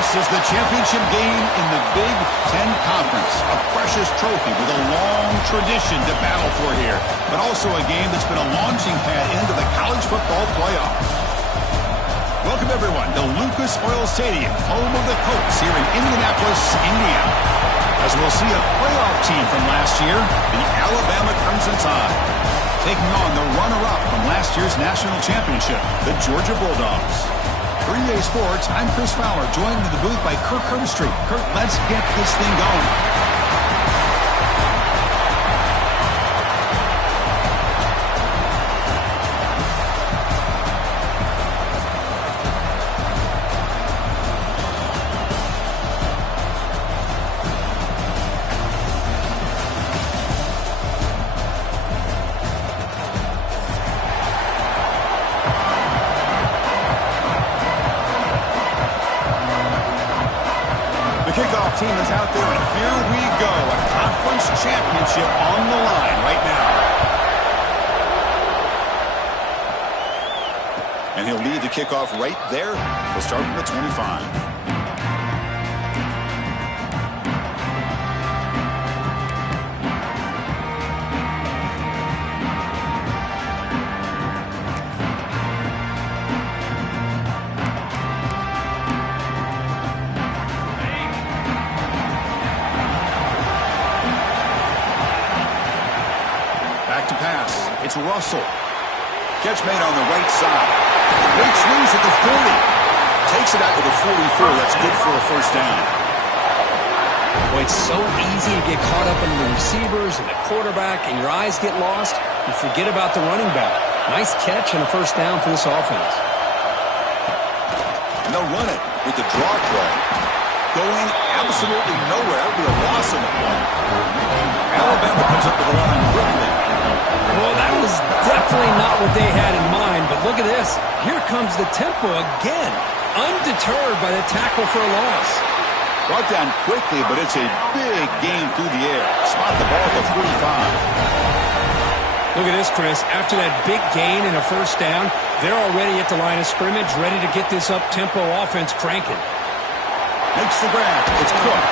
This is the championship game in the Big Ten Conference. A precious trophy with a long tradition to battle for here. But also a game that's been a launching pad into the college football playoffs. Welcome, everyone, to Lucas Oil Stadium, home of the Colts here in Indianapolis, Indiana. As we'll see a playoff team from last year, the Alabama Crimson Tide, taking on the runner-up from last year's national championship, the Georgia Bulldogs. For EA Sports, I'm Chris Fowler, joined in the booth by Kirk Herbstreit. Kirk, let's get this thing going. Team is out there, and here we go. A conference championship on the line right now. And he'll lead the kickoff right there. We'll start from the 25. It's Russell. Catch made on the right side. Breaks loose at the 40. Takes it out to the 44. That's good for a first down. Boy, it's so easy to get caught up in the receivers and the quarterback, and your eyes get lost. You forget about the running back. Nice catch and a first down for this offense. And they'll run it with the draw play. Going absolutely nowhere. That would be a loss of the play. Alabama comes up with the line quickly. Well, that was definitely not what they had in mind, but look at this. Here comes the tempo again, undeterred by the tackle for a loss. Brought down quickly, but it's a big gain through the air. Spot the ball at the 45. Look at this, Chris. After that big gain and a first down, they're already at the line of scrimmage, ready to get this up-tempo offense cranking. Makes the grab. It's Cook.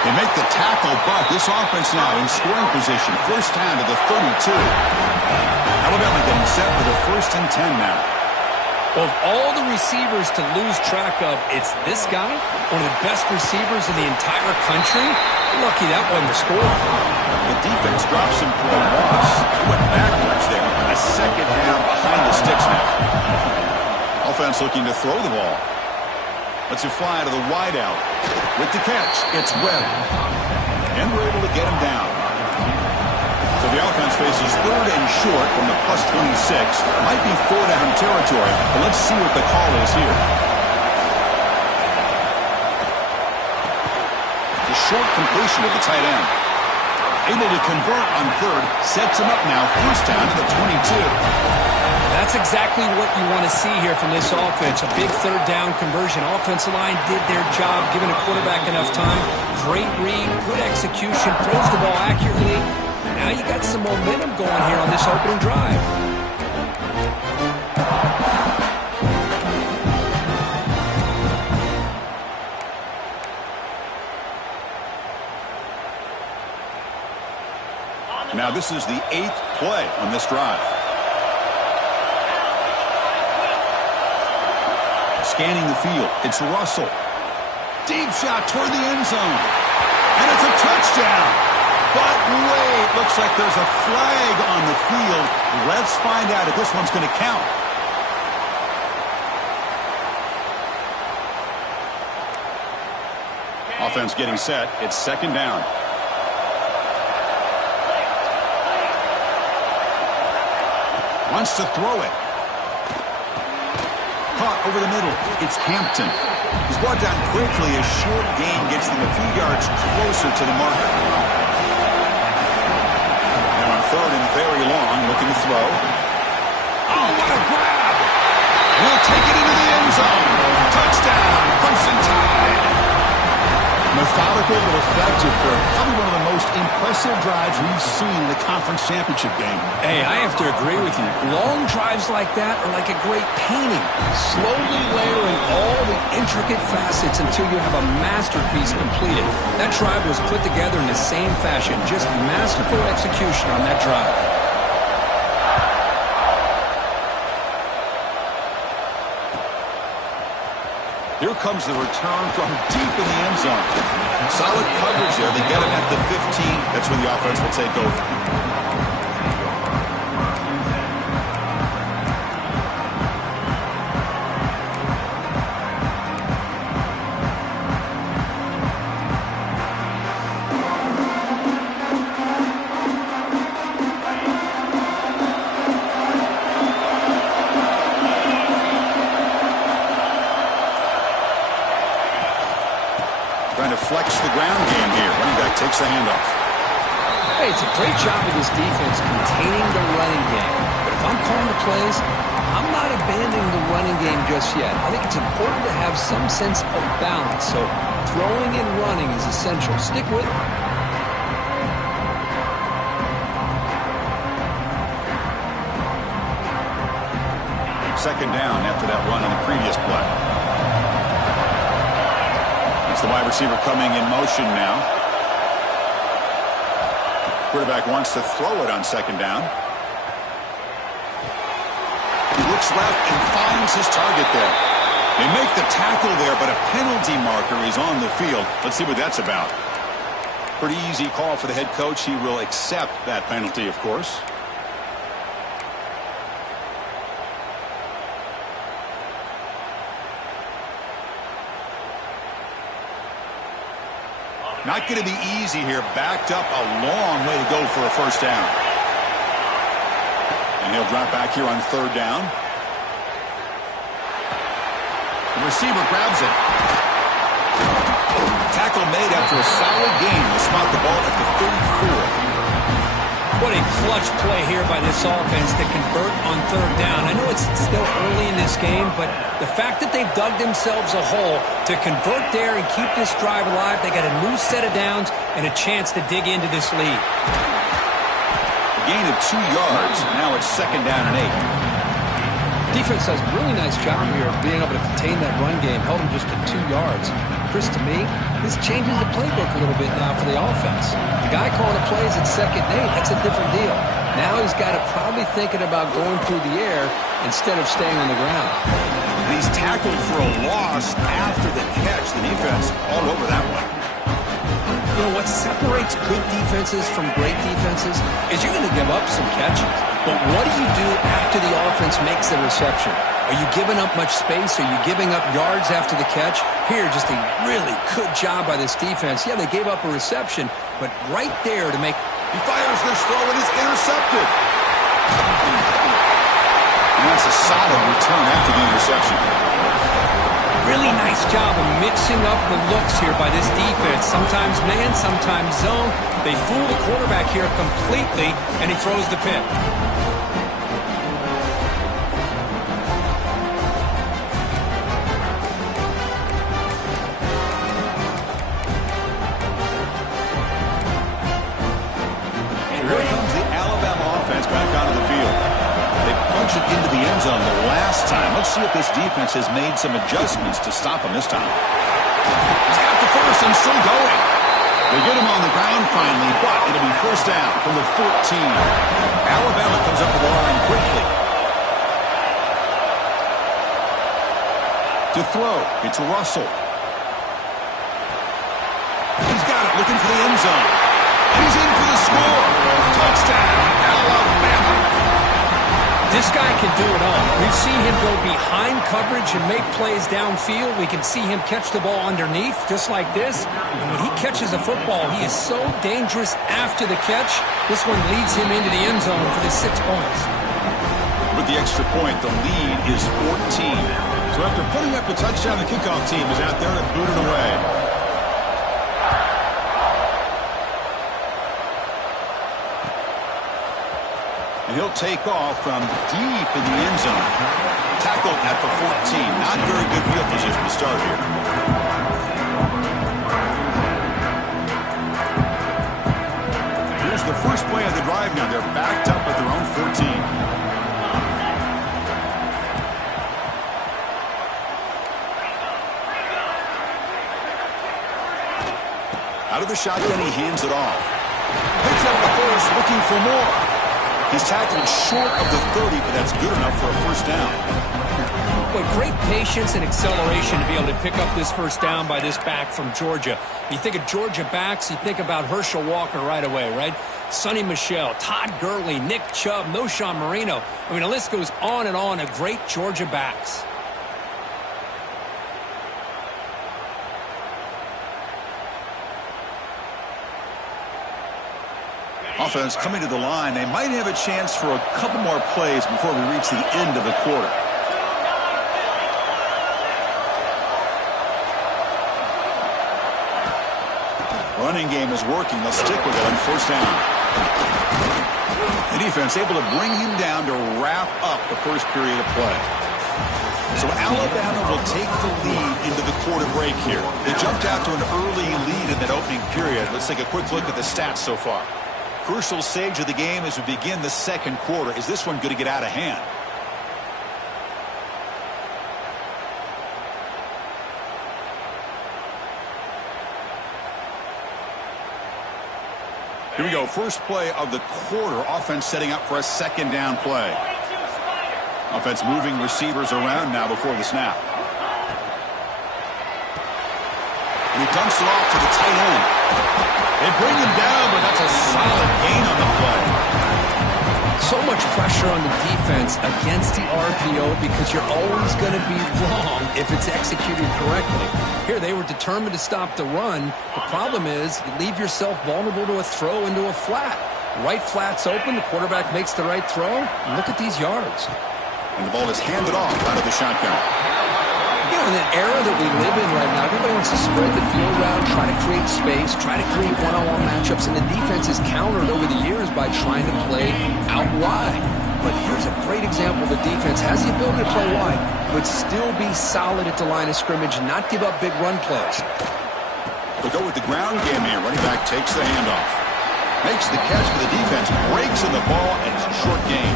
They make the tackle, but this offense now in scoring position. First down to the 32. Alabama getting set for the 1st and 10 now. Of all the receivers to lose track of, it's this guy, one of the best receivers in the entire country. Lucky that wasn't the score. The defense drops him for a loss. He went backwards there. A second down behind the sticks now. Offense looking to throw the ball. Lets it fly to the wideout. With the catch, it's Webb. And we're able to get him down. So the offense faces 3rd and short from the plus 26. Might be 4-down territory, but let's see what the call is here. The short completion of the tight end. Able to convert on 3rd. Sets him up now. First down to the 22. That's exactly what you want to see here from this offense. A big 3rd down conversion. Offensive line did their job, giving a quarterback enough time. Great read, good execution, throws the ball accurately. Now you got some momentum going here on this opening drive. Now this is the 8th play on this drive. Scanning the field, it's Russell. Deep shot toward the end zone. And it's a touchdown. But wait, looks like there's a flag on the field. Let's find out if this one's going to count. Offense getting set. It's 2nd down. Wants to throw it. Caught over the middle. It's Hampton. He's brought down quickly. A short gain gets them a few yards closer to the marker. Now on 3rd and very long, looking to throw. Oh, what a grab! We'll take it into the end zone. Touchdown, Crimson Tide. Methodical but effective for probably one of the most impressive drives we've seen in the conference championship game. Hey, I have to agree with you. Long drives like that are like a great painting. Slowly layering all the intricate facets until you have a masterpiece completed. That drive was put together in the same fashion. Just masterful execution on that drive. Here comes the return from deep in the end zone. Solid coverage there. They get him at the 15. That's where the offense will take over. Trying to flex the ground game here. Running back takes the handoff. Hey, it's a great job of this defense containing the running game. But if I'm calling the plays, I'm not abandoning the running game just yet. I think it's important to have some sense of balance. So throwing and running is essential. Stick with it. Second down after that run on the previous play. The wide receiver coming in motion now. Quarterback wants to throw it on second down. He looks left and finds his target there. They make the tackle there, but a penalty marker is on the field. Let's see what that's about. Pretty easy call for the head coach. He will accept that penalty, of course. Not going to be easy here. Backed up a long way to go for a first down. And he'll drop back here on third down. The receiver grabs it. Tackle made after a solid gain. They spot the ball at the 34. What a clutch play here by this offense to convert on third down. I know it's still early in this game, but the fact that they've dug themselves a hole to convert there and keep this drive alive, they got a new set of downs and a chance to dig into this lead. A gain of 2 yards. Now it's second down and 8. Defense does a really nice job here of being able to contain that run game, held them just to 2 yards. Chris, to me, this changes the playbook a little bit now for the offense. The guy calling the plays at second and 8, that's a different deal. Now he's got to probably thinking about going through the air instead of staying on the ground. And he's tackled for a loss after the catch. The defense all over that one. You know, what separates good defenses from great defenses is you're going to give up some catches. But what do you do after the offense makes the reception? Are you giving up much space? Are you giving up yards after the catch? Here, just a really good job by this defense. Yeah, they gave up a reception, but right there to make... He fires this throw and is intercepted. And that's a solid return after the interception. Really nice job of mixing up the looks here by this defense. Sometimes man, sometimes zone. They fool the quarterback here completely, and he throws the pick. Into the end zone the last time. Let's see if this defense has made some adjustments to stop him this time. He's got the first and still going. They get him on the ground finally, but it'll be first down from the 14. Alabama comes up with the line quickly. To throw, it's Russell. He's got it, looking for the end zone. He's in for the score. Touchdown, Alabama. This guy can do it all. We've seen him go behind coverage and make plays downfield. We can see him catch the ball underneath, just like this. And when he catches a football, he is so dangerous after the catch. This one leads him into the end zone for the 6 points. With the extra point, the lead is 14. So after putting up the touchdown, the kickoff team is out there to boot it away. And he'll take off from deep in the end zone. Tackled at the 14. Not very good field position to start here. drive now. They're backed up at their own 14. Out of the shotgun, he hands it off. Picks up the first, looking for more. He's tackled short of the 30, but that's good enough for a first down. Boy, great patience and acceleration to be able to pick up this first down by this back from Georgia. You think of Georgia backs, you think about Herschel Walker right away, right? Sonny Michel, Todd Gurley, Nick Chubb, Noshawn Marino. I mean, the list goes on and on of great Georgia backs. Offense coming to the line. They might have a chance for a couple more plays before we reach the end of the quarter. Running game is working. They'll stick with it on first down. The defense able to bring him down to wrap up the first period of play. So Alabama will take the lead into the quarter break here. They jumped out to an early lead in that opening period. Let's take a quick look at the stats so far. Crucial stage of the game as we begin the second quarter. Is this one going to get out of hand? Here we go. First play of the quarter. Offense setting up for a second down play. Offense moving receivers around now before the snap. And he dumps it off to the tight end. They bring him down, but that's a solid gain on the play. So much pressure on the defense against the RPO because you're always going to be wrong if it's executed correctly. Here, they were determined to stop the run. The problem is you leave yourself vulnerable to a throw into a flat. Right flat's open. The quarterback makes the right throw. And look at these yards. And the ball is handed off out of the shotgun. You know, in the era that we live in right now, everybody wants to spread the field around, try to create space, try to create one-on-one matchups, and the defense is countered over the years by trying to play out wide. But here's a great example. The defense has the ability to play wide, but still be solid at the line of scrimmage, not give up big run plays. They'll go with the ground game here. Running back takes the handoff. Makes the catch for the defense, breaks in the ball, and it's a short gain.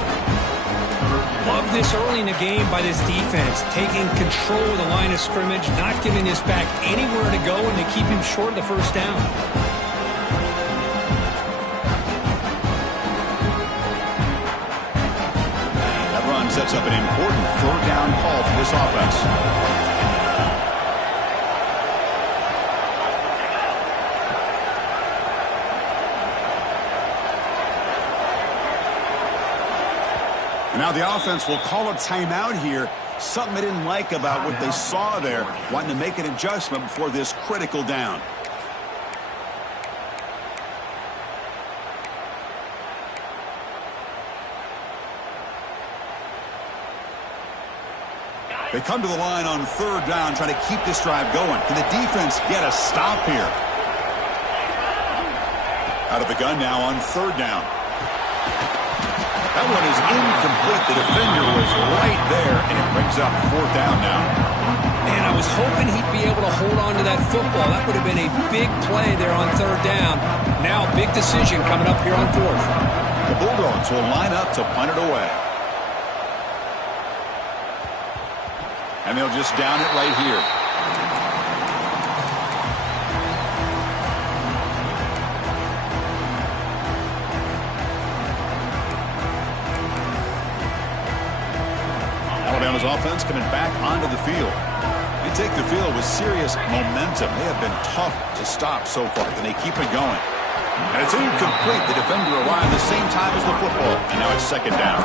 Love this early in the game by this defense, taking control of the line of scrimmage, not giving this back anywhere to go, and they keep him short of the first down. That run sets up an important third down call for this offense. And now the offense will call a timeout here. Something they didn't like about what they saw there. Wanting to make an adjustment before this critical down. They come to the line on third down, trying to keep this drive going. Can the defense get a stop here? Out of the gun now on third down. That one is incomplete. The defender was right there, and it brings up fourth down now. Man, I was hoping he'd be able to hold on to that football. That would have been a big play there on third down. Now, big decision coming up here on fourth. The Bulldogs will line up to punt it away. And they'll just down it right here. Alabama's offense coming back onto the field. They take the field with serious momentum. They have been tough to stop so far, and they keep it going. And it's incomplete. The defender arrived the same time as the football, and now it's second down.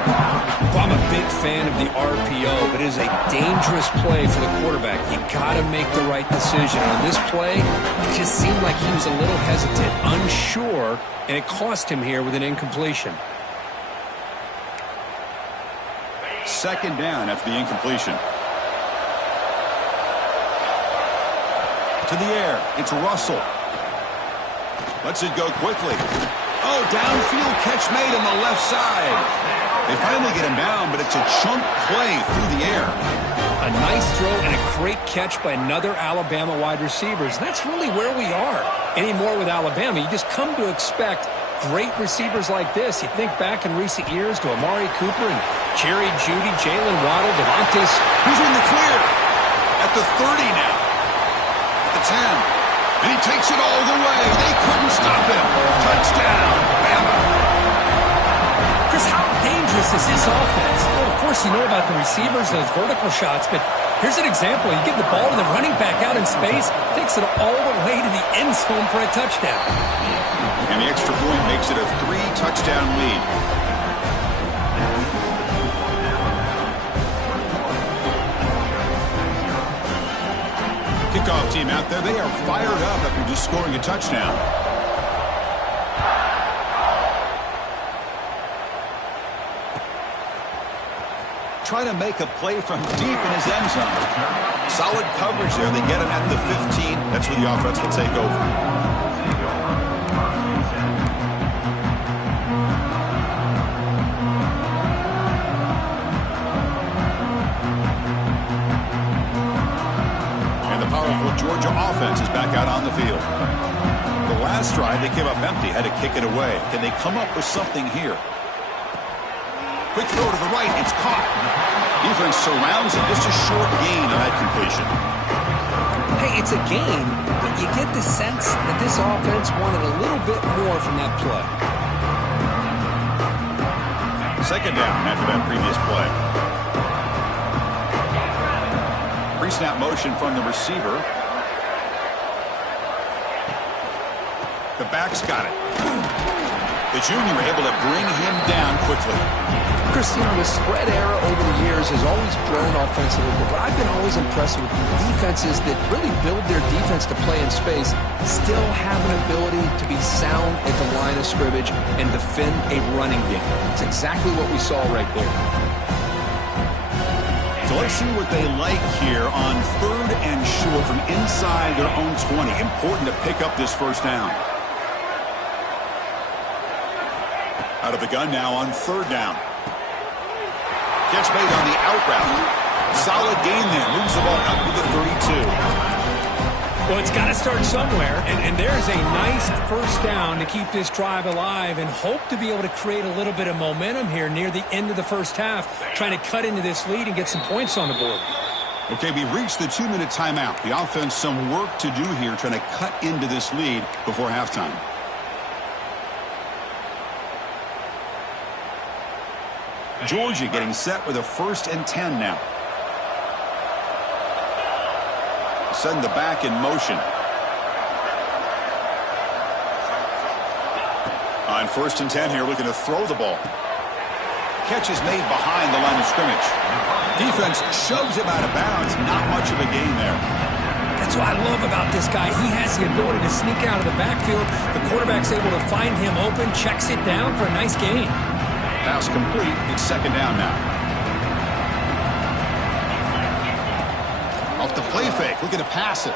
Well, I'm a big fan of the RPO, but it is a dangerous play for the quarterback. You got to make the right decision. On this play, it just seemed like he was a little hesitant, unsure, and it cost him here with an incompletion. Second down after the incompletion. To the air. It's Russell. Lets it go quickly. Oh, downfield catch made on the left side. They finally get him down, but it's a chunk play through the air. A nice throw and a great catch by another Alabama wide receivers. And that's really where we are anymore with Alabama. You just come to expect great receivers like this. You think back in recent years to Amari Cooper and Jerry Jeudy, Jalen Waddle, Devontae. Who's in the clear? At the 30 now. At the 10. And he takes it all the way. They couldn't stop him. Touchdown, Bama. Chris, how dangerous is this offense? Well, of course, you know about the receivers, those vertical shots, but here's an example. You give the ball to the running back out in space, takes it all the way to the end zone for a touchdown. And the extra point makes it a 3-touchdown lead. Kickoff team out there, they are fired up after just scoring a touchdown. Try to make a play from deep in his end zone. Solid coverage there. They get him at the 15. That's where the offense will take over. And the powerful Georgia offense is back out on the field. The last drive, they came up empty, had to kick it away. Can they come up with something here? Quick throw to the right. It's caught. Defense surrounds it. Just a short gain on that completion. Hey, it's a gain, but you get the sense that this offense wanted a little bit more from that play. Second down after that previous play. Pre-snap motion from the receiver. The back's got it. The junior able to bring him down quickly. Chris, you know, the spread era over the years has always grown offensively, but I've been always impressed with defenses that really build their defense to play in space, still have an ability to be sound at the line of scrimmage and defend a running game. It's exactly what we saw right there. So let's see what they like here on 3rd and short from inside their own 20. Important to pick up this first down. Out of the gun now on 3rd down. Catch made on the out route. Solid gain there. Moves the ball up to the 32. Well, it's got to start somewhere, and there's a nice first down to keep this drive alive and hope to be able to create a little bit of momentum here near the end of the first half, trying to cut into this lead and get some points on the board. Okay, we reached the 2-minute timeout. The offense some work to do here trying to cut into this lead before halftime. Georgia getting set with a 1st and 10 now. Send the back in motion. On 1st and 10 here, looking to throw the ball. Catch is made behind the line of scrimmage. Defense shoves him out of bounds. Not much of a gain there. That's what I love about this guy. He has the ability to sneak out of the backfield. The quarterback's able to find him open, checks it down for a nice gain. Pass complete. It's 2nd down now. Off the play fake. Looking to pass it.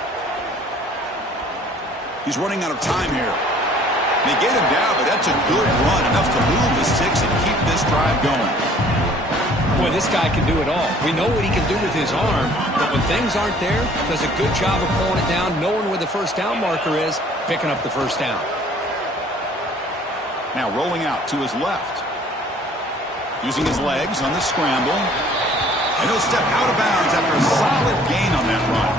He's running out of time here. They get him down, but that's a good run. Enough to move the sticks and keep this drive going. Boy, this guy can do it all. We know what he can do with his arm, but when things aren't there, does a good job of pulling it down, knowing where the first down marker is, picking up the first down. Now rolling out to his left. Using his legs on the scramble. And he'll step out of bounds after a solid gain on that run.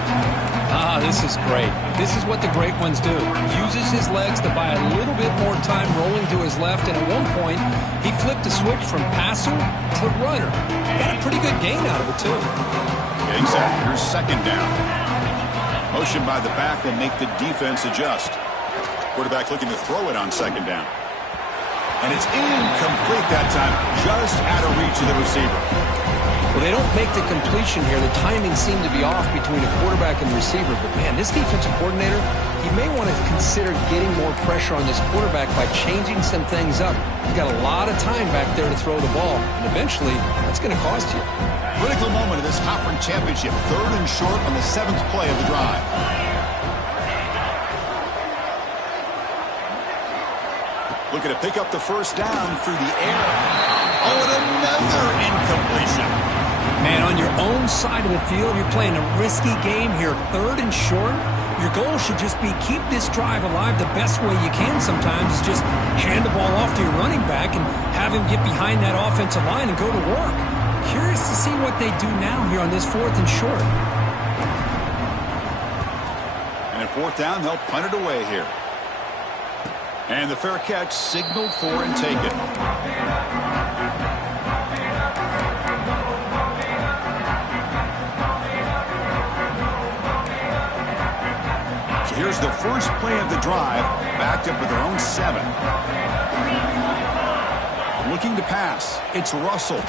Ah, this is great. This is what the great ones do. Uses his legs to buy a little bit more time rolling to his left, and at one point, he flipped a switch from passer to runner. Got a pretty good gain out of it, too. Getting set. Here's 2nd down. Motion by the back will make the defense adjust. Quarterback looking to throw it on 2nd down. And it's incomplete that time, just out of reach of the receiver. Well, they don't make the completion here. The timing seemed to be off between the quarterback and the receiver. But, man, this defensive coordinator, he may want to consider getting more pressure on this quarterback by changing some things up. You've got a lot of time back there to throw the ball, and eventually that's going to cost you. Critical moment of this conference championship. 3rd and short on the 7th play of the drive. Looking to pick up the first down through the air. Oh, and another incompletion. Man, on your own side of the field, you're playing a risky game here. 3rd and short. Your goal should just be keep this drive alive the best way you can sometimes. Is just hand the ball off to your running back and have him get behind that offensive line and go to work. Curious to see what they do now here on this 4th and short. And at 4th down, they'll punt it away here. And the fair catch signaled for and taken. So here's the first play of the drive, backed up with their own 7. Looking to pass. It's Russell.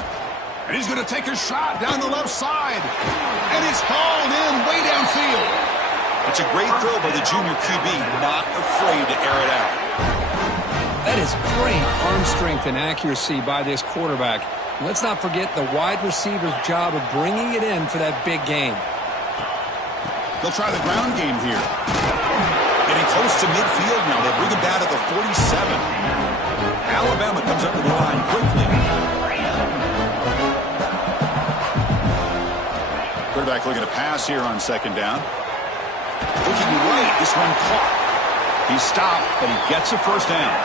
And he's going to take a shot down the left side. And it's hauled in way downfield. It's a great throw by the junior QB, not afraid to air it out. That is great arm strength and accuracy by this quarterback. Let's not forget the wide receiver's job of bringing it in for that big gain. They'll try the ground game here. Getting close to midfield now. They bring him down to the 47. Alabama comes up to the line quickly. Quarterback looking to pass here on 2nd down. Looking right. This one caught. He's stopped, but he gets a first down.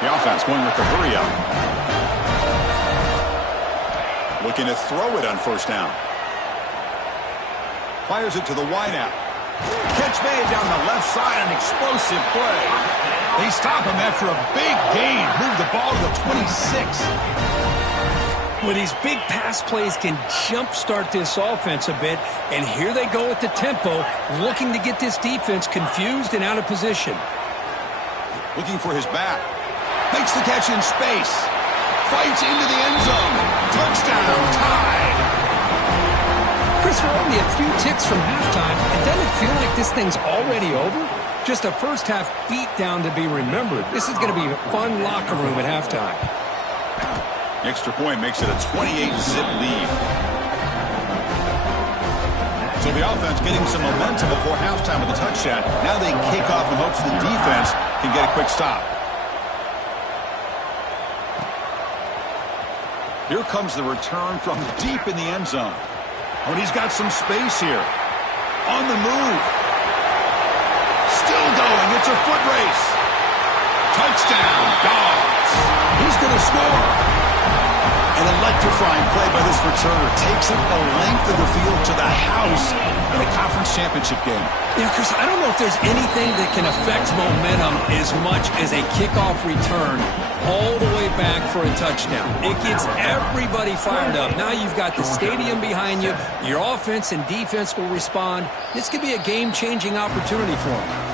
The offense going with the hurry up. Looking to throw it on 1st down. Fires it to the wideout. Catch made down the left side, an explosive play. They stop him after a big gain. Move the ball to the 26. Well, these big pass plays can jumpstart this offense a bit, and here they go with the tempo, looking to get this defense confused and out of position. Looking for his back. Makes the catch in space. Fights into the end zone. Touchdown, tied. Chris, we're only a few ticks from halftime, and doesn't it feel like this thing's already over? Just a first-half beatdown to be remembered. This is going to be a fun locker room at halftime. Extra point makes it a 28-zip lead. So the offense getting some momentum before halftime with a touchdown. Now they kick off in hopes the defense can get a quick stop. Here comes the return from deep in the end zone. Oh, and he's got some space here. On the move. Still going. It's a foot race. Touchdown, Dogs. He's going to score. An electrifying play by this returner. Takes it the length of the field to the house in the conference championship game. Yeah, Chris, I don't know if there's anything that can affect momentum as much as a kickoff return all the way back for a touchdown. It gets everybody fired up. Now you've got the stadium behind you. Your offense and defense will respond. This could be a game-changing opportunity for them.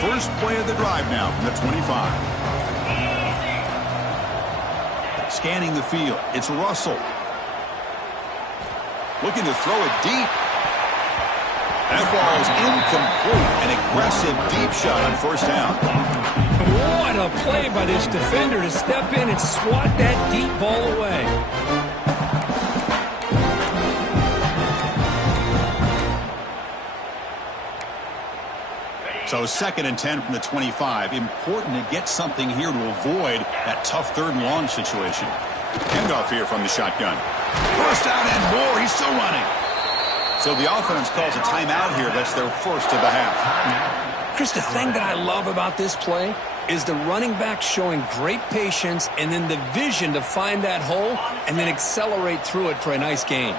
First play of the drive now from the 25. Scanning the field. It's Russell. Looking to throw it deep. That ball is incomplete. An aggressive deep shot on 1st down. What a play by this defender to step in and swat that deep ball away. So 2nd and 10 from the 25. Important to get something here to avoid that tough 3rd and long situation. Handoff here from the shotgun. First down and more. He's still running. So the offense calls a timeout here. That's their first of the half. Chris, the thing that I love about this play is the running back showing great patience and then the vision to find that hole and then accelerate through it for a nice gain.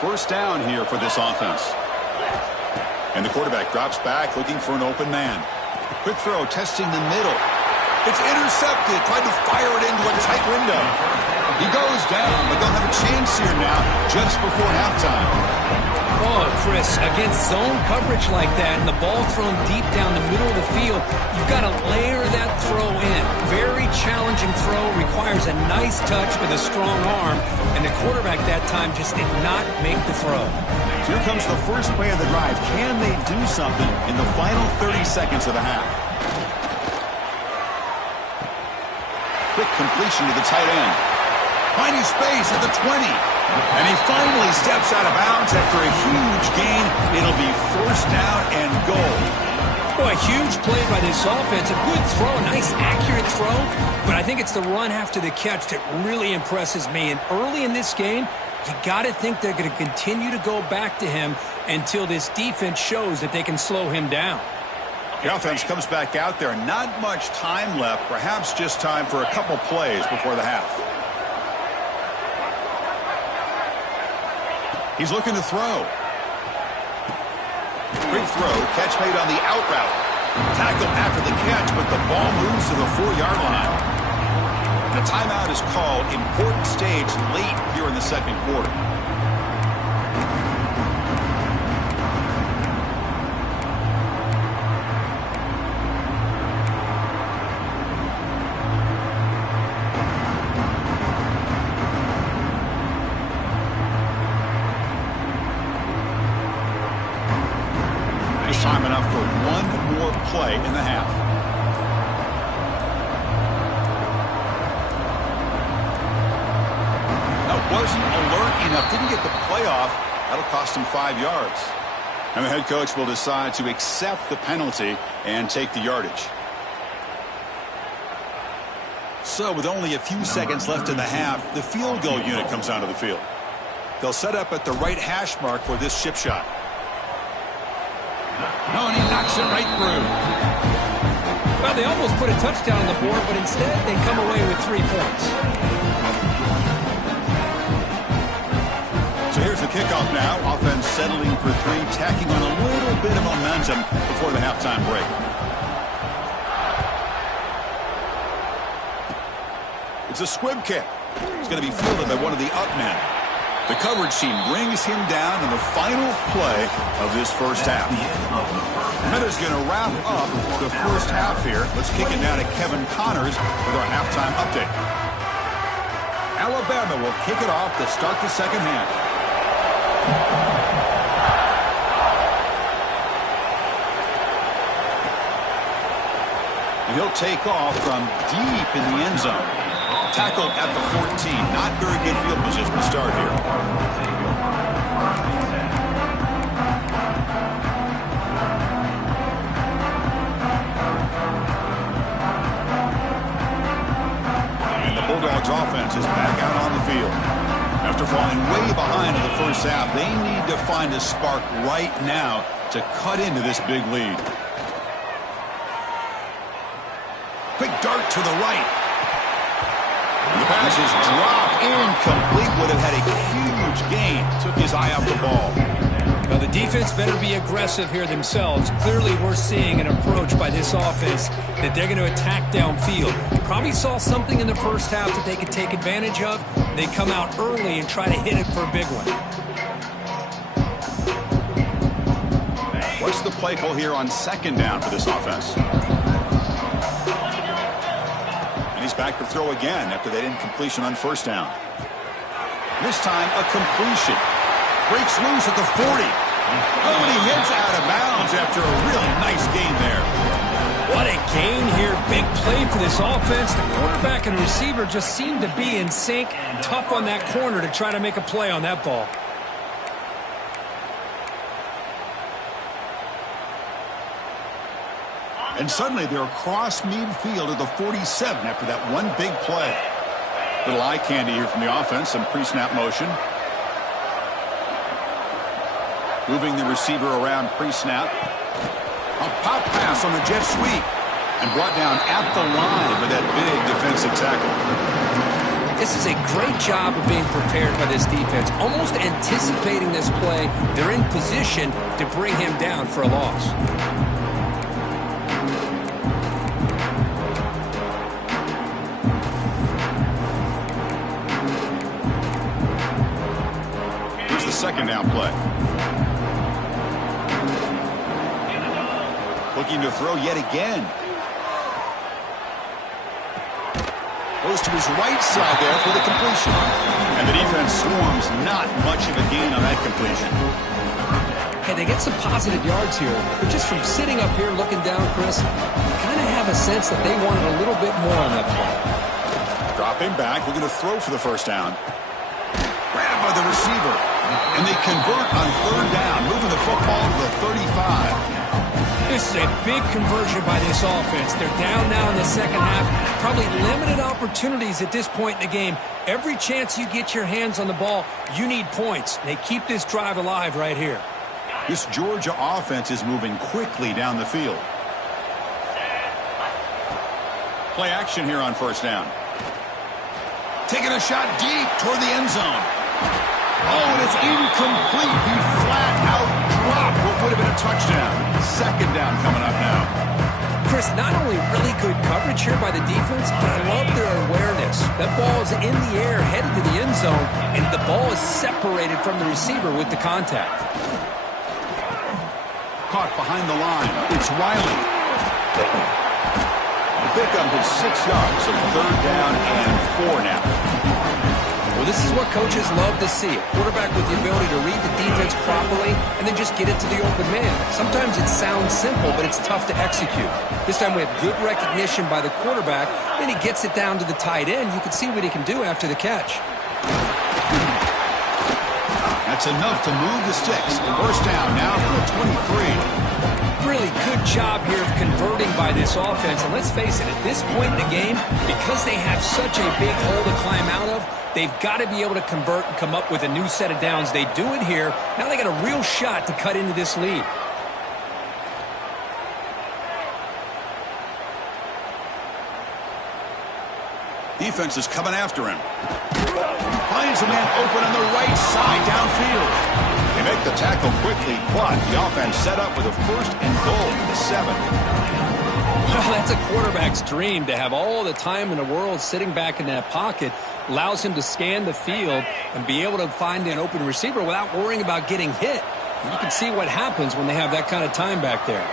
First down here for this offense. And the quarterback drops back looking for an open man. Quick throw testing the middle. It's intercepted. Tried to fire it into a tight window. He goes down, but they'll have a chance here now just before halftime. Oh, Chris, against zone coverage like that and the ball thrown deep down the middle of the field, you've got to layer that throw in. Very challenging throw, requires a nice touch with a strong arm, and the quarterback that time just did not make the throw. Here comes the first play of the drive. Can they do something in the final 30 seconds of the half? Quick completion to the tight end. Finding space at the 20. And he finally steps out of bounds after a huge gain. It'll be first down and goal. Boy, a huge play by this offense. A good throw, a nice accurate throw. But I think it's the run after the catch that really impresses me. And early in this game, you got to think they're going to continue to go back to him until this defense shows that they can slow him down. The offense comes back out there. Not much time left. Perhaps just time for a couple plays before the half. He's looking to throw. Great throw. Catch made on the out route. Tackle after the catch, but the ball moves to the 4-yard line. The timeout is called. Important stage late here in the second quarter. Time enough for one more play in the half. That wasn't alert enough. Didn't get the play off. That'll cost him 5 yards. And the head coach will decide to accept the penalty and take the yardage. So with only a few seconds left in the half, the field goal unit comes onto the field. They'll set up at the right hash mark for this chip shot. Oh, and he knocks it right through. Well, they almost put a touchdown on the board, but instead they come away with 3 points. So here's the kickoff now. Offense settling for 3, tacking on a little bit of momentum before the halftime break. It's a squib kick. It's going to be fielded by one of the up men. The coverage team brings him down in the final play of this first half. Meta's going to wrap up the first half here. Let's kick it down to Kevin Connors with our halftime update. Alabama will kick it off to start the second half. And he'll take off from deep in the end zone. Tackled at the 14. Not very good field position to start here. And the Bulldogs offense is back out on the field. After falling way behind in the first half, they need to find a spark right now to cut into this big lead. Quick dart to the right. The pass is dropped incomplete. Would have had a huge gain. Took his eye off the ball. Well, the defense better be aggressive here themselves. Clearly, we're seeing an approach by this offense that they're going to attack downfield. Probably saw something in the first half that they could take advantage of. They come out early and try to hit it for a big one. What's the play call here on second down for this offense? He's back to throw again after that incompletion on first down. This time, a completion. Breaks loose at the 40. Oh, and he hits out of bounds after a really nice gain there. What a gain here. Big play for this offense. The quarterback and receiver just seem to be in sync. Tough on that corner to try to make a play on that ball. And suddenly they're across midfield at the 47 after that one big play. Little eye candy here from the offense, some pre-snap motion. Moving the receiver around pre-snap. A pop pass on the jet sweep. And brought down at the line with that big defensive tackle. This is a great job of being prepared by this defense. Almost anticipating this play. They're in position to bring him down for a loss. Second down play. Looking to throw yet again. Goes to his right side there for the completion. And the defense swarms. Not much of a gain on that completion. Hey, they get some positive yards here, but just from sitting up here looking down, Chris, you kind of have a sense that they wanted a little bit more on that play. Came back, we're going to throw for the first down. Grabbed by the receiver. And they convert on third down, moving the football to the 35. This is a big conversion by this offense. They're down now in the second half. Probably limited opportunities at this point in the game. Every chance you get your hands on the ball, you need points. They keep this drive alive right here. This Georgia offense is moving quickly down the field. Play action here on first down. Taking a shot deep toward the end zone. Oh, and it's incomplete. He flat out dropped what would have been a touchdown. Second down coming up now. Chris, not only really good coverage here by the defense, but I love their awareness. That ball is in the air, headed to the end zone, and the ball is separated from the receiver with the contact. Caught behind the line. It's Riley. Pick up his 6 yards, so third down and 4 now. Well, this is what coaches love to see. A quarterback with the ability to read the defense properly and then just get it to the open man. Sometimes it sounds simple, but it's tough to execute. This time we have good recognition by the quarterback. Then he gets it down to the tight end. You can see what he can do after the catch. That's enough to move the sticks. First down now for the 23. Really good job here of converting by this offense. And let's face it, at this point in the game, because they have such a big hole to climb out of, they've got to be able to convert and come up with a new set of downs. They do it here. Now they got a real shot to cut into this lead. Defense is coming after him. Finds a man open on the right side downfield. They make the tackle quickly, but the offense set up with a first and goal at the 7. Well, that's a quarterback's dream to have all the time in the world sitting back in that pocket. Allows him to scan the field and be able to find an open receiver without worrying about getting hit. And you can see what happens when they have that kind of time back there.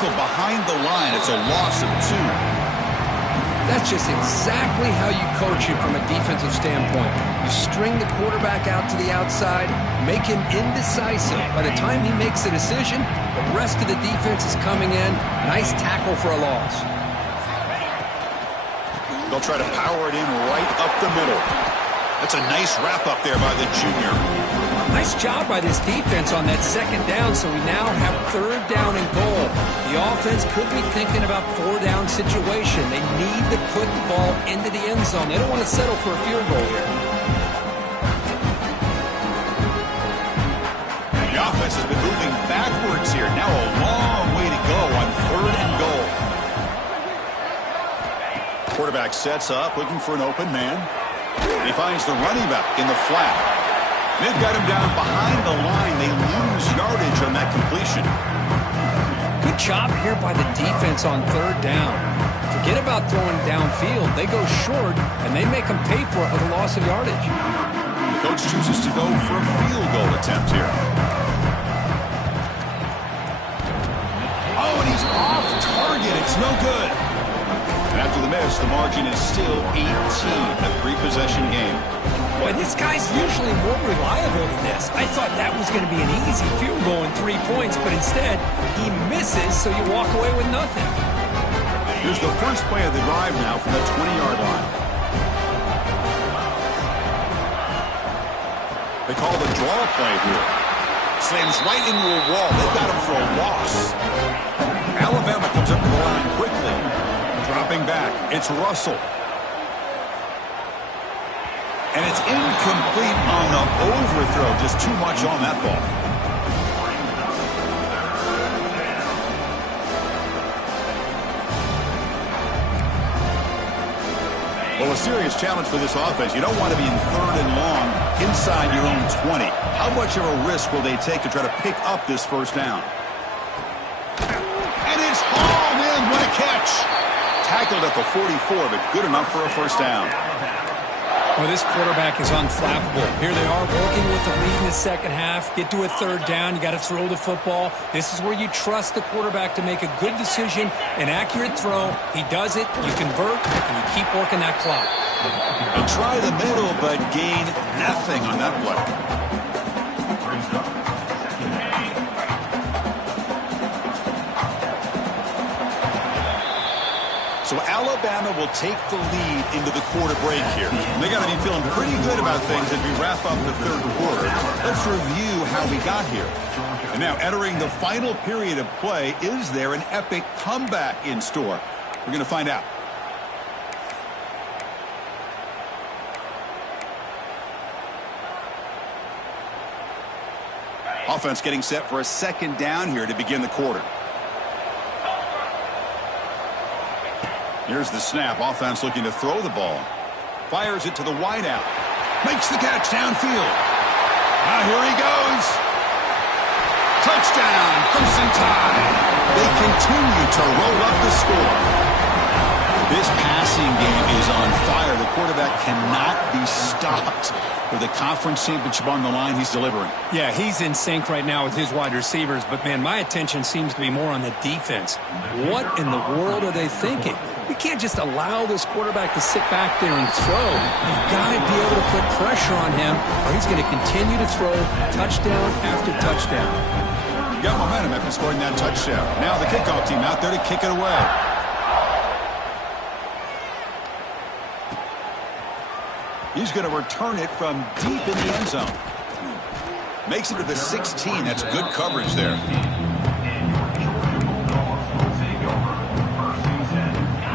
Behind the line, it's a loss of 2. That's just exactly how you coach him from a defensive standpoint. You string the quarterback out to the outside, make him indecisive. By the time he makes a decision, the rest of the defense is coming in. Nice tackle for a loss. They'll try to power it in right up the middle. That's a nice wrap up there by the junior. Nice job by this defense on that second down, so we now have third down and goal. The offense could be thinking about 4-down situation. They need to put the ball into the end zone. They don't want to settle for a field goal here. The offense has been moving backwards here. Now a long way to go on third and goal. Quarterback sets up, looking for an open man. He finds the running back in the flat. They've got him down behind the line. They lose yardage on that completion. Good job here by the defense on third down. Forget about throwing downfield. They go short, and they make them pay for it with a loss of yardage. The coach chooses to go for a field goal attempt here. Oh, and he's off target. It's no good. And after the miss, the margin is still 18, a 3-possession game. Boy, this guy's usually more reliable than this. I thought that was going to be an easy field goal and 3 points, but instead, he misses, so you walk away with nothing. Here's the first play of the drive now from the 20-yard line. They call the draw play here. Slams right into a wall. They've got him for a loss. Alabama comes up to the line quickly. Dropping back, it's Russell. And it's incomplete on the overthrow. Just too much on that ball. Well, a serious challenge for this offense. You don't want to be in third and long inside your own 20. How much of a risk will they take to try to pick up this first down? And it's hauled in. What a catch. Tackled at the 44, but good enough for a first down. Well, this quarterback is unflappable. Here they are working with the lead in the second half. Get to a third down. You got to throw the football. This is where you trust the quarterback to make a good decision, an accurate throw. He does it. You convert, and you keep working that clock. They try the middle, but gain nothing on that play. So Alabama will take the lead into the quarter break here. And they got to be feeling pretty good about things as we wrap up the third quarter. Let's review how we got here. And now entering the final period of play, is there an epic comeback in store? We're going to find out. Offense getting set for a second down here to begin the quarter. Here's the snap. Offense looking to throw the ball. Fires it to the wideout. Makes the catch downfield. Now here he goes. Touchdown, Crimson Tide. They continue to roll up the score. This passing game is on fire. The quarterback cannot be stopped. With a conference championship on the line, he's delivering. Yeah, he's in sync right now with his wide receivers, but, man, my attention seems to be more on the defense. What in the world are they thinking? We can't just allow this quarterback to sit back there and throw. You've got to be able to put pressure on him, or he's going to continue to throw touchdown after touchdown. You got momentum after scoring that touchdown. Now the kickoff team out there to kick it away. He's going to return it from deep in the end zone. Makes it to the 16. That's good coverage there.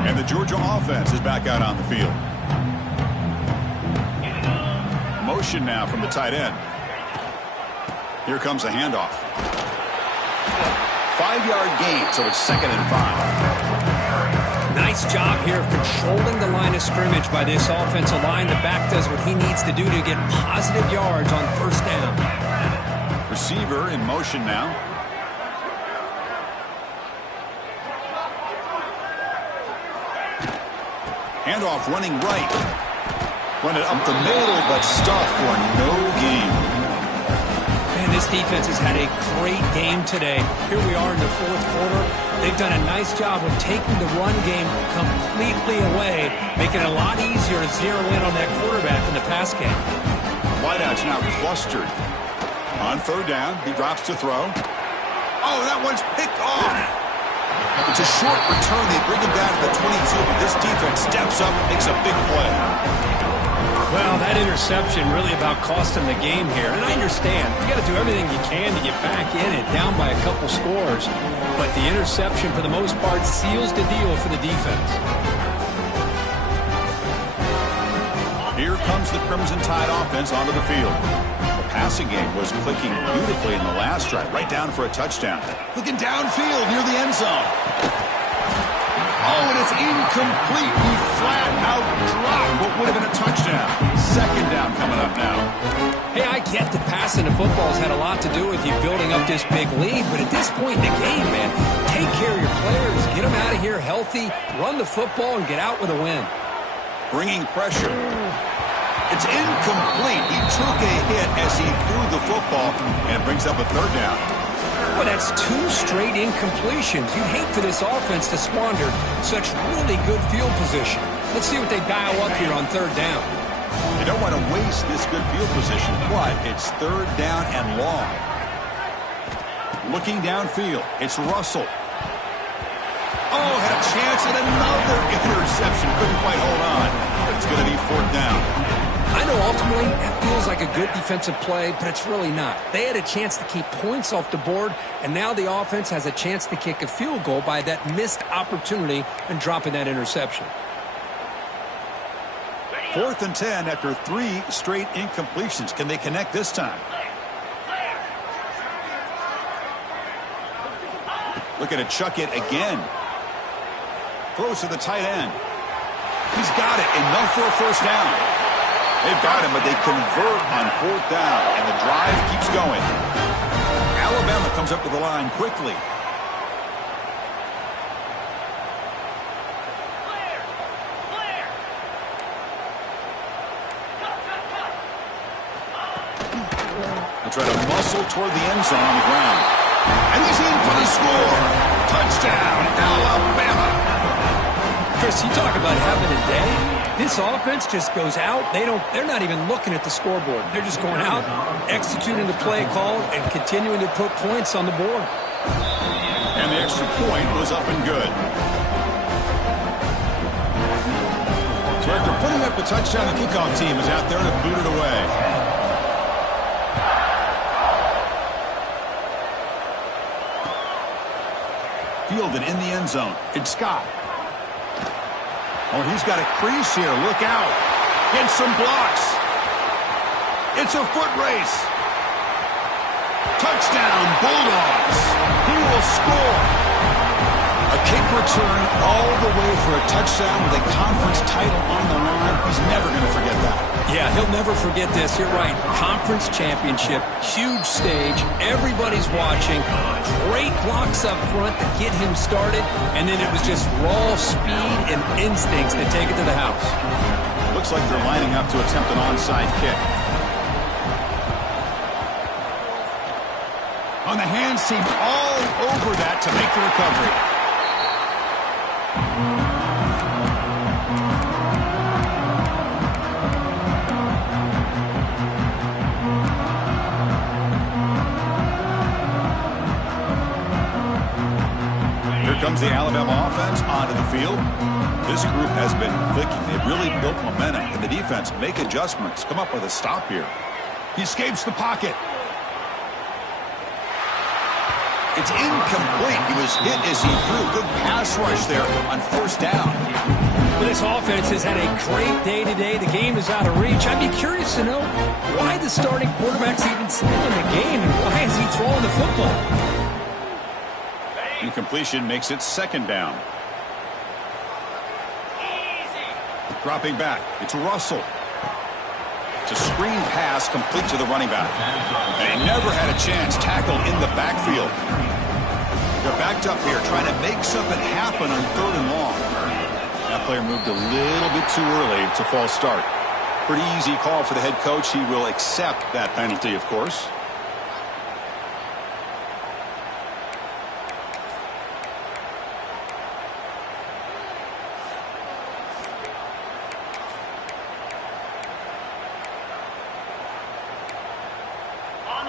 And the Georgia offense is back out on the field. Motion now from the tight end. Here comes a handoff. 5-yard gain, so it's 2nd and 5. Nice job here of controlling the line of scrimmage by this offensive line. The back does what he needs to do to get positive yards on first down. Receiver in motion now. Handoff running right. Run it up the middle, but stuffed for no gain. Man, this defense has had a great game today. Here we are in the fourth quarter. They've done a nice job of taking the run game completely away, making it a lot easier to zero in on that quarterback in the pass game. Wideout's now clustered. On third down, he drops to throw. Oh, that one's picked off. It's a short return. They bring him down to the 22, but this defense steps up and makes a big play. Well, that interception really about cost him the game here. And I understand. You got to do everything you can to get back in it, down by a couple scores. But the interception, for the most part, seals the deal for the defense. Here comes the Crimson Tide offense onto the field. The passing game was clicking beautifully in the last drive, right down for a touchdown. Looking downfield near the end zone. Oh, and it's incomplete. He flat out dropped what would have been a touchdown. 2nd down coming up now. Hey, I get that passing the football has had a lot to do with you building up this big lead, but at this point in the game, man, take care of your players, get them out of here healthy, run the football, and get out with a win. Bringing pressure. It's incomplete. He took a hit as he threw the football, and it brings up a 3rd down. Well, that's 2 straight incompletions. You'd hate for this offense to squander such really good field position. Let's see what they dial up here on 3rd down. You don't want to waste this good field position, but it's 3rd down and long. Looking downfield, it's Russell. Oh, had a chance at another interception. Couldn't quite hold on, but it's going to be 4th down. I know ultimately that feels like a good defensive play, but it's really not. They had a chance to keep points off the board, and now the offense has a chance to kick a field goal by that missed opportunity and dropping that interception. 4th and 10 after 3 straight incompletions. Can they connect this time? Looking to chuck it again. Throws to the tight end. He's got it. Enough for a first down. They've got him, but they convert on 4th down, and the drive keeps going. Alabama comes up to the line quickly. They try to muscle toward the end zone on the ground. And he's in for the score. Touchdown, Alabama. Chris, you talk about having a day. This offense just goes out. They're not even looking at the scoreboard. They're just going out, executing the play call, and continuing to put points on the board. And the extra point was up and good. After putting up a touchdown, the kickoff team is out there to boot it away. Fielded in the end zone. It's Scott. Oh, he's got a crease here. Look out. Gets some blocks. It's a foot race. Touchdown, Bulldogs. He will score. A kick return all the way for a touchdown with a conference title on the line. He's never going to forget that. Yeah, he'll never forget this. You're right. Conference championship, huge stage. Everybody's watching. Great blocks up front to get him started. And then it was just raw speed and instincts to take it to the house. Looks like they're lining up to attempt an onside kick. On the hands team, all over that to make the recovery. Here comes the Alabama offense onto the field. This group has been clicking. They've really built momentum. Can the defense make adjustments? Come up with a stop here. He escapes the pocket. It's incomplete. He was hit as he threw. Good pass rush there on first down. Well, this offense has had a great day today. The game is out of reach. I'd be curious to know why the starting quarterback's even still in the game and why is he throwing the football? Incompletion makes it second down. Dropping back. It's Russell. It's a screen pass complete to the running back. And he never had a chance. Tackled in the backfield. They're backed up here trying to make something happen on third and long. That player moved a little bit too early. It's a false start. Pretty easy call for the head coach. He will accept that penalty, of course.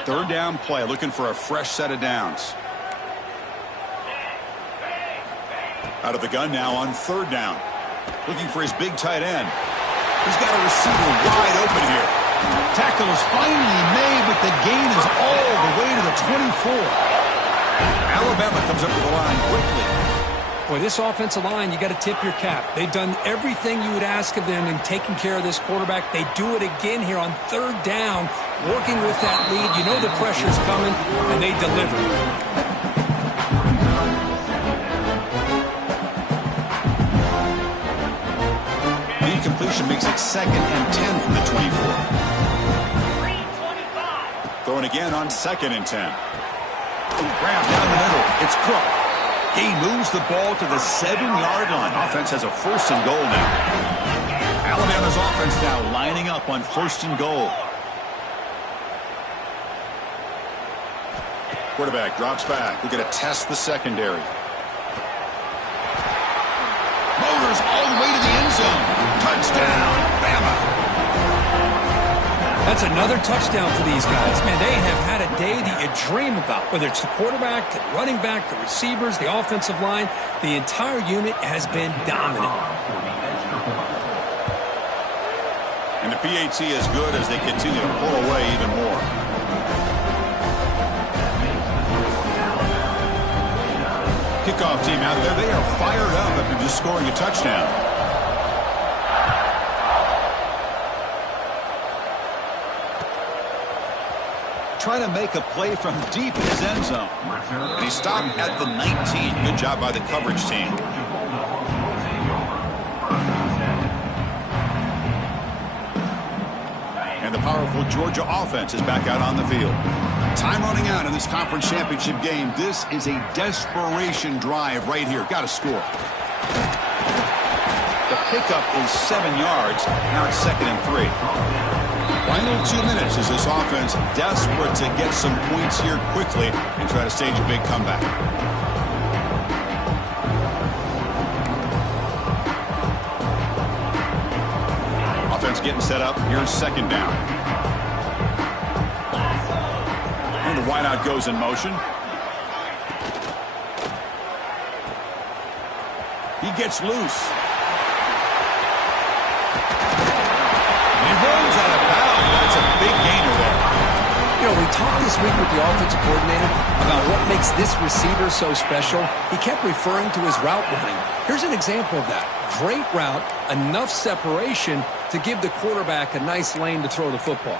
Third down play, looking for a fresh set of downs. Out of the gun now on third down. Looking for his big tight end. He's got a receiver wide open here. Tackle is finally made, but the gain is all the way to the 24. Alabama comes up to the line quickly. Boy, this offensive line, you got to tip your cap. They've done everything you would ask of them in taking care of this quarterback. They do it again here on third down, working with that lead. You know the pressure's coming, and they deliver. The incompletion makes it second and 10 from the 24. Throwing again on second and 10. Graham down the middle. It's Cook. He moves the ball to the 7-yard line. Offense has a first and goal now. Alabama's offense now lining up on first and goal. Quarterback drops back. We're going to test the secondary. Motors all the way to the end zone. Touchdown, Bama. That's another touchdown for these guys. Man, they have had a day that you dream about, whether it's the quarterback, the running back, the receivers, the offensive line. The entire unit has been dominant. And the PAT is good as they continue to pull away even more. Kickoff team out there. They are fired up after just scoring a touchdown. Trying to make a play from deep in his end zone. And he stopped at the 19. Good job by the coverage team. And the powerful Georgia offense is back out on the field. Time running out in this conference championship game. This is a desperation drive right here. Got to score. The pickup is 7 yards. Now it's second and 3. Final 2 minutes as this offense desperate to get some points here quickly and try to stage a big comeback. Offense getting set up. Here's second down. And the wideout goes in motion. He gets loose. runs out of bounds, but it's a big gainer there. You know, we talked this week with the offensive coordinator about what makes this receiver so special. He kept referring to his route running. Here's an example of that. Great route, enough separation to give the quarterback a nice lane to throw the football.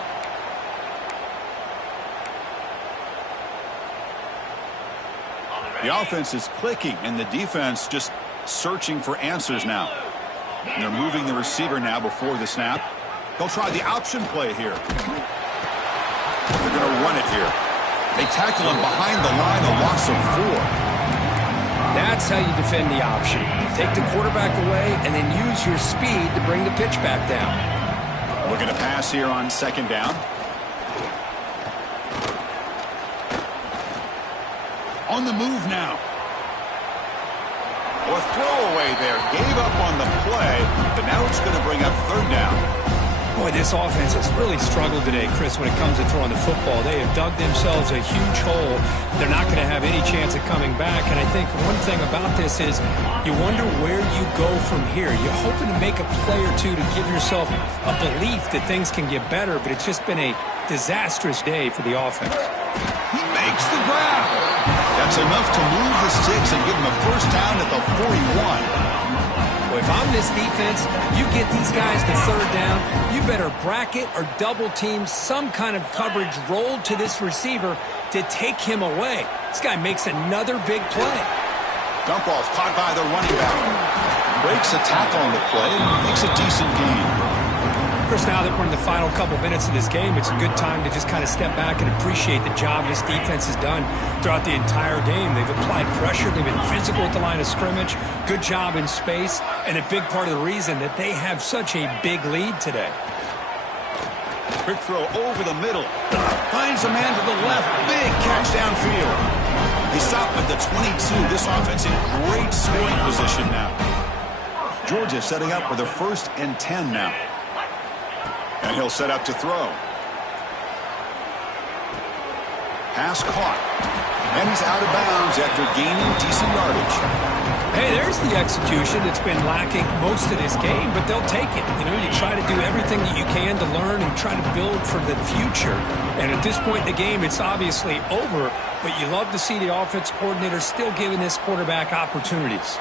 The offense is clicking, and the defense just searching for answers now. And they're moving the receiver now before the snap. They'll try the option play here. They're going to run it here. They tackle him behind the line, a loss of 4. That's how you defend the option. Take the quarterback away and then use your speed to bring the pitch back down. Looking to pass here on second down. On the move now. Or throwaway there. Gave up on the play, but now it's going to bring up third down. Boy, this offense has really struggled today, Chris, when it comes to throwing the football. They have dug themselves a huge hole. They're not going to have any chance of coming back. And I think one thing about this is you wonder where you go from here. You're hoping to make a play or two to give yourself a belief that things can get better, but it's just been a disastrous day for the offense. He makes the grab. That's enough to move the sticks and give him a first down at the 41. Well, if I'm this defense, you get these guys to third down, you better bracket or double team some kind of coverage rolled to this receiver to take him away. This guy makes another big play. Dump ball's caught by the running back. Breaks a tackle on the play and makes a decent gain. Chris, now that we're in the final couple minutes of this game, it's a good time to just kind of step back and appreciate the job this defense has done throughout the entire game. They've applied pressure. They've been physical at the line of scrimmage. Good job in space. And a big part of the reason that they have such a big lead today. Quick throw over the middle. Finds a man to the left. Big catch downfield. They stop at the 22. This offense in great scoring position now. Georgia setting up with a 1st and 10 now. And he'll set up to throw. Pass caught. And he's out of bounds after gaining decent yardage. Hey, there's the execution that's been lacking most of this game, but they'll take it. You know, you try to do everything that you can to learn and try to build for the future. And at this point in the game, it's obviously over, but you love to see the offense coordinator still giving this quarterback opportunities.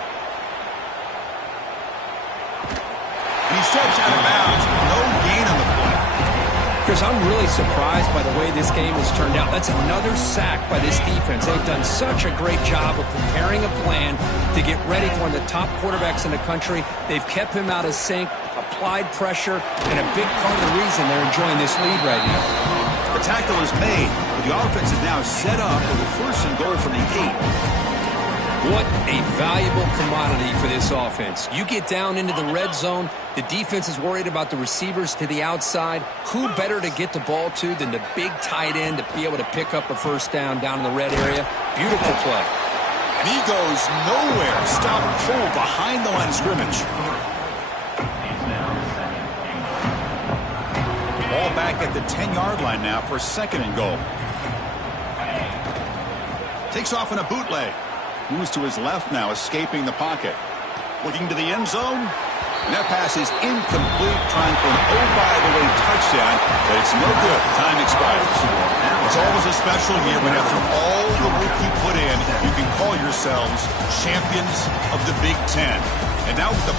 And he steps out of bounds. No gain on the play. Chris, I'm really surprised by the way this game has turned out. That's another sack by this defense. They've done such a great job of preparing a plan to get ready for one of the top quarterbacks in the country. They've kept him out of sync, applied pressure, and a big part of the reason they're enjoying this lead right now. The tackle is made, but the offense is now set up with a 1st and goal from the 8. What a valuable commodity for this offense. You get down into the red zone, the defense is worried about the receivers to the outside. Who better to get the ball to than the big tight end to be able to pick up a first down in the red area? Beautiful play. And he goes nowhere. Stop full behind the line of scrimmage. Ball back at the 10-yard line now for 2nd and goal. Takes off in a bootleg. Moves to his left now, escaping the pocket. Looking to the end zone. And that pass is incomplete, trying for an oh-by-the-way touchdown, but it's no good. Time expires. It's always a special year when after all the work you put in, you can call yourselves champions of the Big Ten. And now with the